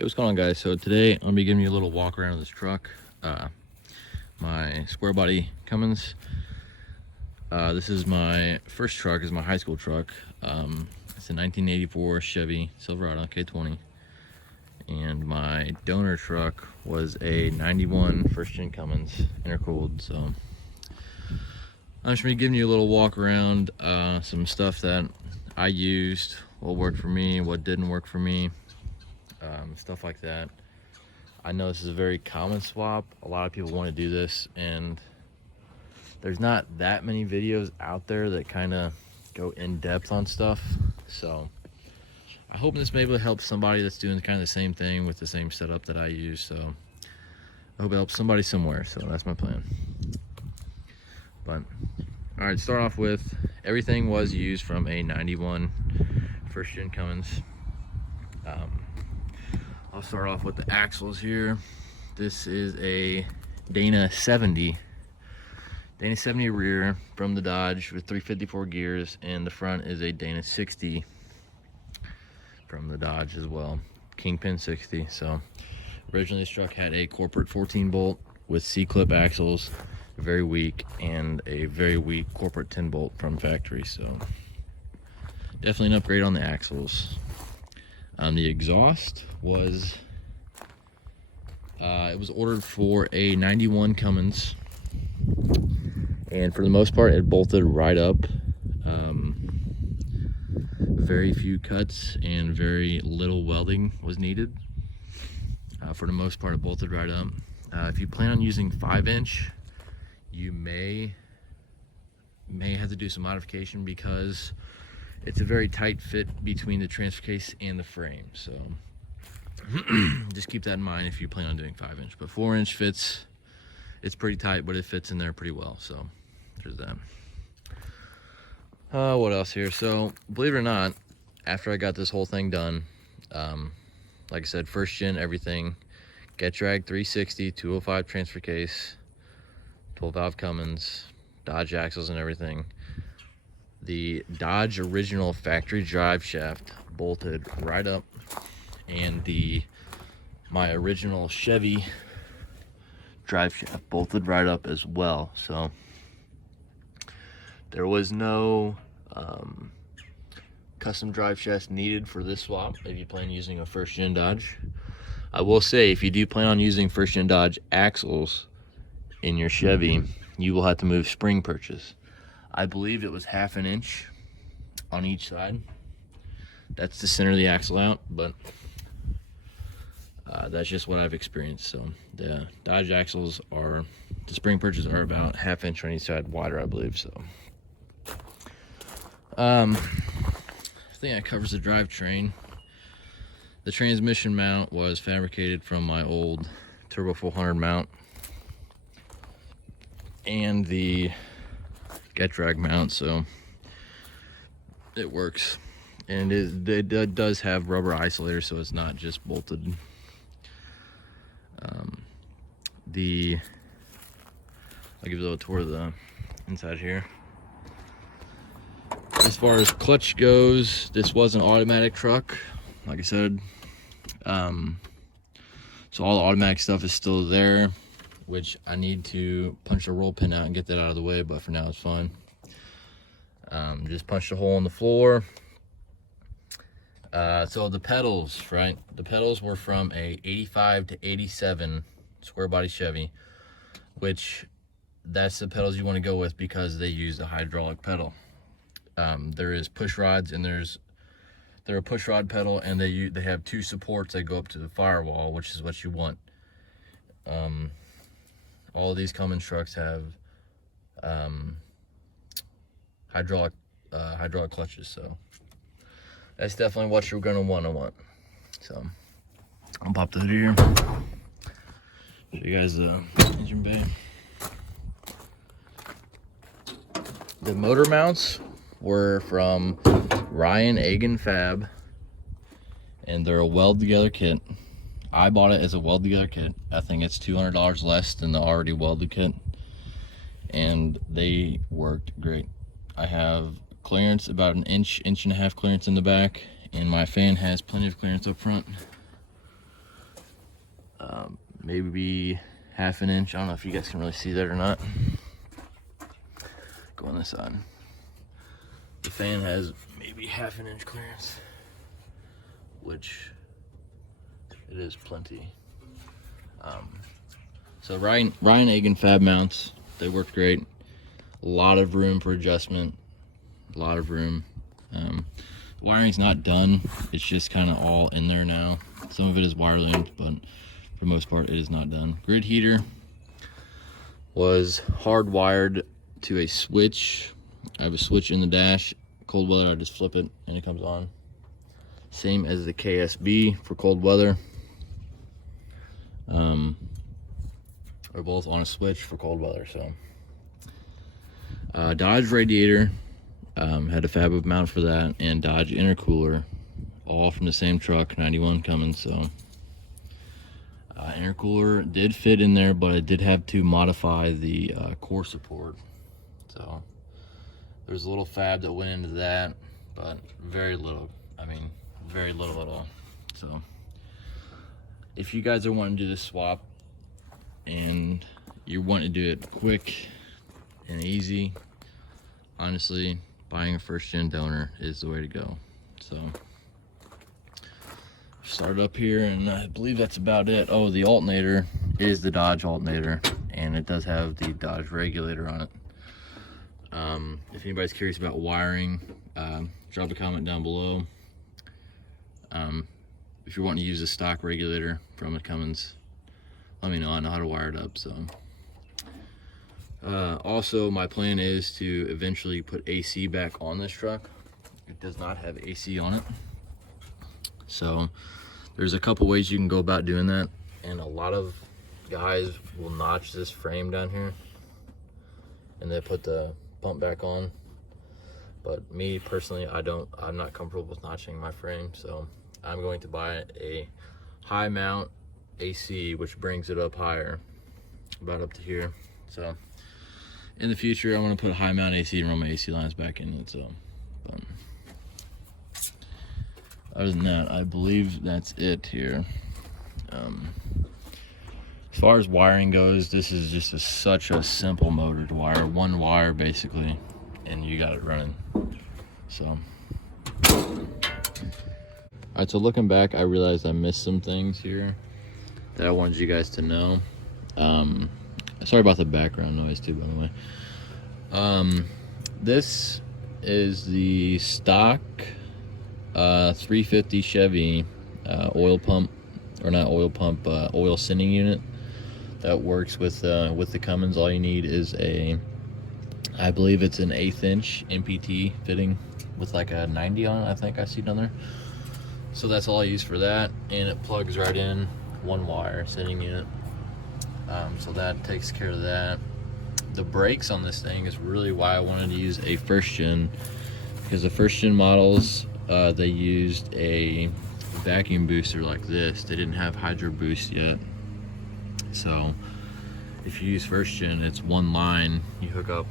Hey, what's going on, guys? So today I'm gonna be giving you a little walk around of this truck, my Squarebody Cummins. This is my first truck, is my high school truck. It's a 1984 Chevy Silverado K20, and my donor truck was a 91 first gen Cummins intercooled. So I'm just gonna be giving you a little walk around, some stuff that I used, what worked for me, what didn't work for me. Stuff like that. I know this is a very common swap. A lot of people want to do this, and there's not that many videos out there that kind of go in depth on stuff. So I hope this maybe helps somebody that's doing kind of the same thing with the same setup that I use. So I hope it helps somebody somewhere. So that's my plan. But all right, start off with, everything was used from a 91 first gen Cummins. I'll start off with the axles here. This is a Dana 70 rear from the Dodge with 354 gears, and the front is a Dana 60 from the Dodge as well, Kingpin 60. So originally this truck had a corporate 14 bolt with C-clip axles, very weak, and a very weak corporate 10 bolt from factory. So definitely an upgrade on the axles. The exhaust was, it was ordered for a 91 Cummins, and for the most part it bolted right up. Very few cuts and very little welding was needed. For the most part it bolted right up. If you plan on using 5-inch, you may have to do some modification because it's a very tight fit between the transfer case and the frame. So just keep that in mind if you plan on doing 5-inch. But 4-inch fits, it's pretty tight, but it fits in there pretty well. So there's that. What else here? So believe it or not, after I got this whole thing done, like I said, first gen everything, Get Drag 360, 205 transfer case, 12 valve Cummins, Dodge axles and everything. The Dodge original factory drive shaft bolted right up, and my original Chevy drive shaft bolted right up as well. So there was no custom drive shafts needed for this swap if you plan on using a first gen Dodge. I will say, if you do plan on using first gen Dodge axles in your Chevy, you will have to move spring purchase. I believe it was 1/2 inch on each side. That's to center the axle out, but that's just what I've experienced. So the Dodge axles are, the spring purchase are about 1/2 inch on each side wider, I believe. So I think that covers the drivetrain. The transmission mount was fabricated from my old Turbo 400 mount, and the Get Drag mount, so it works. And it does have rubber isolators, so it's not just bolted. I'll give you a little tour of the inside here. As far as clutch goes, this was an automatic truck, like I said. So all the automatic stuff is still there, which I need to punch a roll pin out and get that out of the way, but for now it's fine. Just punched a hole in the floor. So the pedals, right? The pedals were from a 85 to 87 square body Chevy, which that's the pedals you want to go with because they use a hydraulic pedal. There is push rods, and they're a push rod pedal, and they have 2 supports that go up to the firewall, which is what you want. All of these Cummins trucks have hydraulic clutches, so that's definitely what you're gonna want. So I'll pop the hood here, show you guys the engine bay. The motor mounts were from Ryan Egan Fab, and they're a weld together kit. I bought it as a weld together kit. I think it's $200 less than the already welded kit, and they worked great. I have clearance, about an inch and a half clearance in the back, and my fan has plenty of clearance up front. maybe half an inch. I don't know if you guys can really see that or not. Go on this side. The fan has maybe half an inch clearance, which it is plenty. So Ryan Egan fab mounts, they worked great. A lot of room for adjustment, a lot of room. Wiring's not done, it's just kind of all in there now. Some of it is wire loomed, but for the most part it is not done. Grid heater was hardwired to a switch. I have a switch in the dash. Cold weather, I just flip it and it comes on. Same as the KSB for cold weather. We're both on a switch for cold weather. So Dodge radiator, had a fab mount for that, and Dodge intercooler, all from the same truck, 91 Cummins. So intercooler did fit in there, but I did have to modify the core support. So there's a little fab that went into that, but very little. I mean, very little at all. So if you guys are wanting to do this swap and you're wanting to do it quick and easy, honestly, buying a first-gen donor is the way to go. So start up here, and I believe that's about it. Oh, the alternator is the Dodge alternator, and it does have the Dodge regulator on it. If anybody's curious about wiring, drop a comment down below. If you're wanting to use a stock regulator from a Cummins, let me know. I know how to wire it up. So also, my plan is to eventually put AC back on this truck. It does not have AC on it, so there's a couple ways you can go about doing that, and a lot of guys will notch this frame down here and they put the pump back on. But me personally, I'm not comfortable with notching my frame, so I'm going to buy a high mount AC, which brings it up higher, about up to here. So in the future, I'm going to put a high mount AC and run my AC lines back in it. So, but other than that, I believe that's it here. As far as wiring goes, this is just such a simple motor to wire. One wire basically, and you got it running. So, all right, so looking back, I realized I missed some things here that I wanted you guys to know. Sorry about the background noise too, by the way. This is the stock 350 Chevy oil pump, or not oil pump, oil sending unit that works with the Cummins. All you need is I believe it's an 1/8 inch MPT fitting with like a 90 on it, I think I see down there. So that's all I use for that, and it plugs right in, one wire sending unit. So that takes care of that. The brakes on this thing is really why I wanted to use a first gen, because the first gen models, they used a vacuum booster like this. They didn't have hydro boost yet. So if you use first gen, it's one line you hook up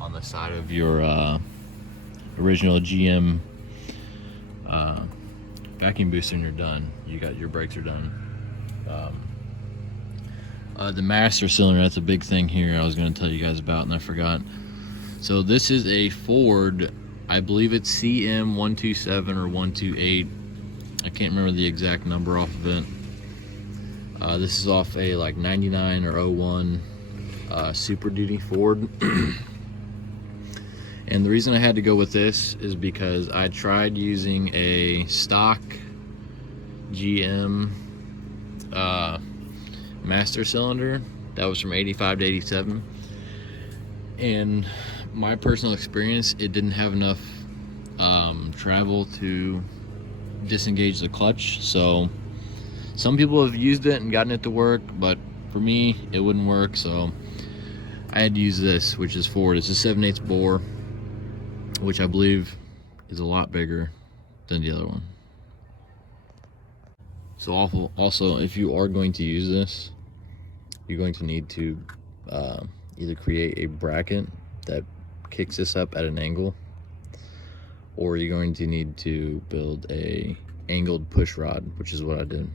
on the side of your original GM vacuum booster, and you're done. Your brakes are done. The master cylinder, that's a big thing here I was going to tell you guys about, and I forgot. So this is a Ford, I believe it's CM127 or 128. I can't remember the exact number off of it. This is off a like 99 or 01 Super Duty Ford. And the reason I had to go with this is because I tried using a stock GM master cylinder that was from 85 to 87, and my personal experience, it didn't have enough travel to disengage the clutch. So some people have used it and gotten it to work, but for me it wouldn't work, so I had to use this, which is Ford. It's a 7/8 bore, which I believe is a lot bigger than the other one. So also, if you are going to use this, you're going to need to either create a bracket that kicks this up at an angle, or you're going to need to build a angled push rod, which is what I did.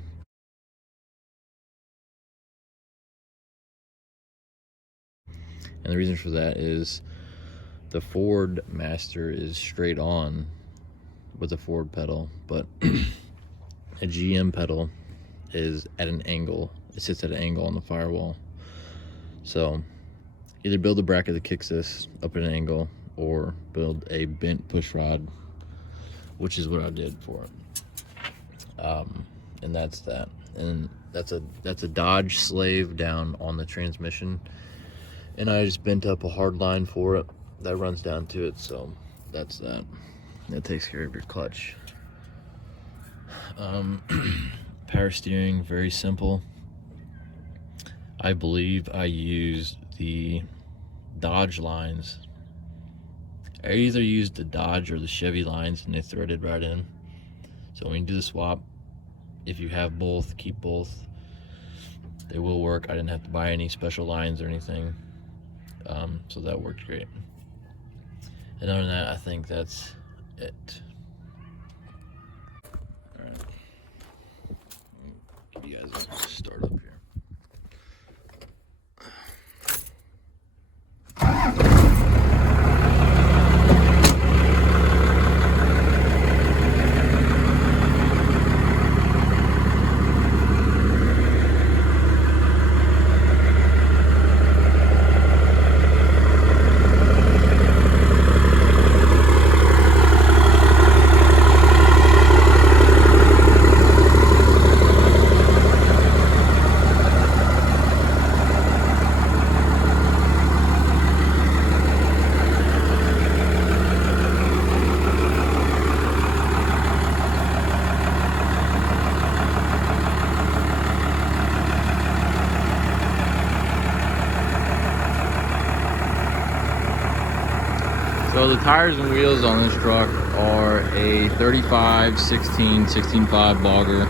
And the reason for that is the Ford Master is straight on with a Ford pedal, but a GM pedal is at an angle. It sits at an angle on the firewall. So either build a bracket that kicks this up at an angle, or build a bent push rod, which is what I did for it. And that's that. And that's a Dodge Slave down on the transmission, and I just bent up a hard line for it that runs down to it. So that's that. That takes care of your clutch. Power steering, very simple. I believe I used the Dodge lines. I either used the Dodge or the Chevy lines, and they threaded right in. So when you do the swap, if you have both, keep both. They will work. I didn't have to buy any special lines or anything, so that worked great. And other than that, I think that's it. All right, give you guys a start up here. So the tires and wheels on this truck are a 35, 16, 16.5 bogger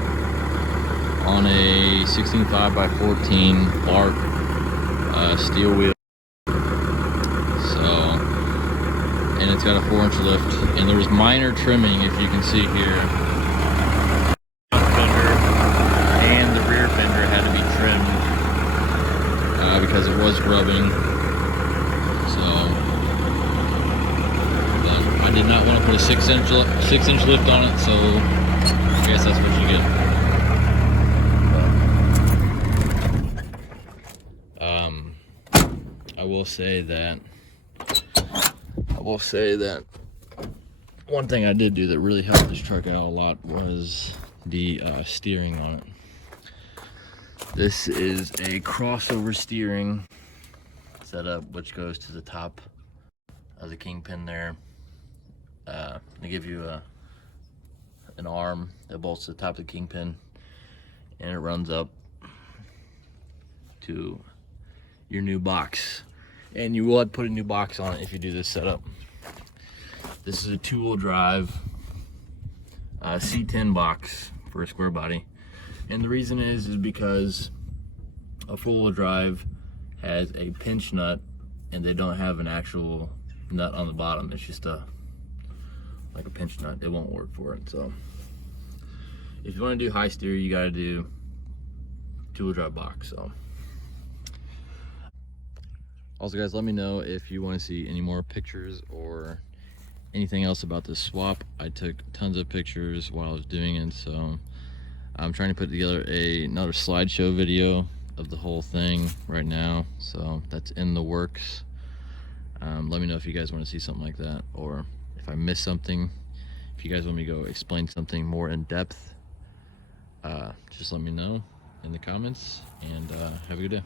on a 16.5 by 14 Lark steel wheel. So, and it's got a 4-inch lift, and there was minor trimming, if you can see here. Fender and the rear fender had to be trimmed because it was rubbing. So I did not want to put a 6-inch lift on it, so I guess that's what you get. I will say that one thing I did do that really helped this truck out a lot was the steering on it. This is a crossover steering setup, which goes to the top of the kingpin there. They give you an arm that bolts to the top of the kingpin, and it runs up to your new box. And you will have to put a new box on it if you do this setup. This is a 2-wheel drive C10 box for a square body, and the reason is because a 4-wheel drive has a pinch nut, and they don't have an actual nut on the bottom. It's just like a pinch nut. It won't work for it. So if you want to do high steer, you got to do 2-wheel drive box. So also, guys, let me know if you want to see any more pictures or anything else about this swap. I took tons of pictures while I was doing it, so I'm trying to put together another slideshow video of the whole thing right now, so that's in the works. Let me know if you guys want to see something like that, or if I missed something. If you guys want me to go explain something more in depth, just let me know in the comments, and have a good day.